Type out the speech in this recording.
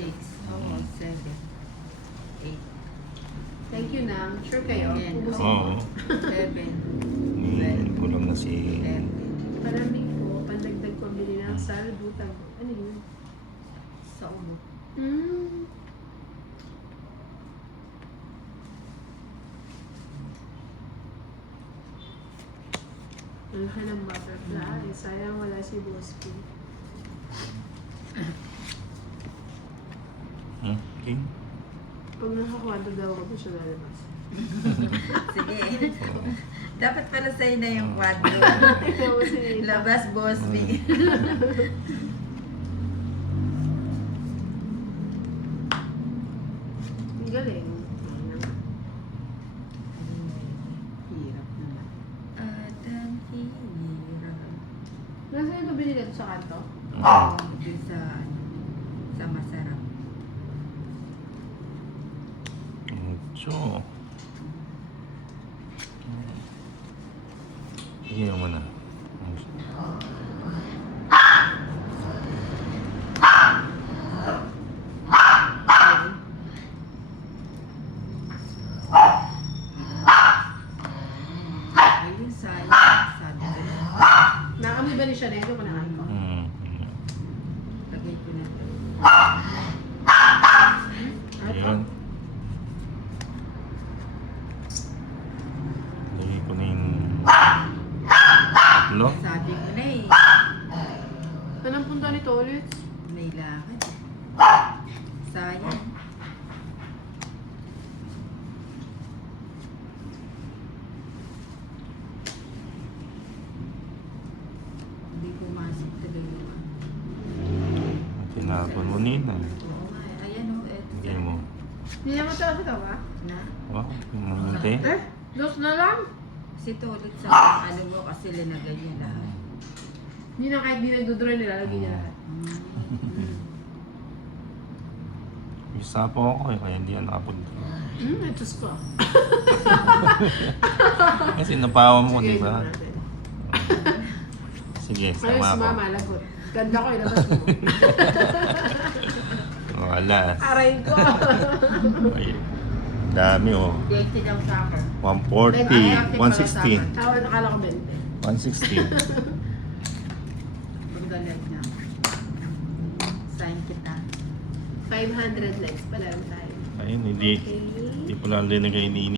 6, oo, 7, 8, Thank you, Nang. Sure kayo? Ayan. Ubusin Oo. mo. 7, Hindi ko lang na si... 11, Maraming ko, pandagdag ko bili ng salbutan. Ano yun? sa ulo. Mm. Ang ng butterfly. Sayang wala si Bosky. Okay. Pag nakakwadro daw ako siya lalabas. Sige. Dapat pala sa'yo na yung kwadro. Ikaw si Nita. Labas, boss. Big. Ang galing. Hirap naman. At ang hirap. Nasaan yung pabili dito sa kanto? Dun sa, sa masarap. So... Iyan mo na. Ayun, sayang. Sabi ko na. Nakamoy ba ni siya na ito kung nakain ko? Lagay ko na ito. Ayan. Lagay ko na yung... Tatlo. Sabi ko na eh. Anong punta nito ulit? May lakad. Sayang. Hindi pumasok tuloy yung ano. Tinapon mo nina. Oo nga eh. Ayan o. Eto. Bigay mo. Hindi naman talaga ito ba? Na. Wow, yung mamante. Eh, dos na lang. Kasi tulad sa ano mo kasi linagay niya lahat. Hindi na kahit di nagdodraw nilalagay niya lahat. Isa po ako eh, kaya hindi yan nakapunta. Itos pa. Kasi napawa mo, Sige, di ba? ito natin. Sige, Ayos, sama ako. mama, lagot. Ganda ko, ilabas mo. Wala. Aray ko. Ay, dami oh. Directed ang soccer. 140, 160, Tawad, nakala ko 20. 160. Pagdalag na. Sign kita. 500 likes pa lang tayo. Ayun, hindi Okay. pala linagay ni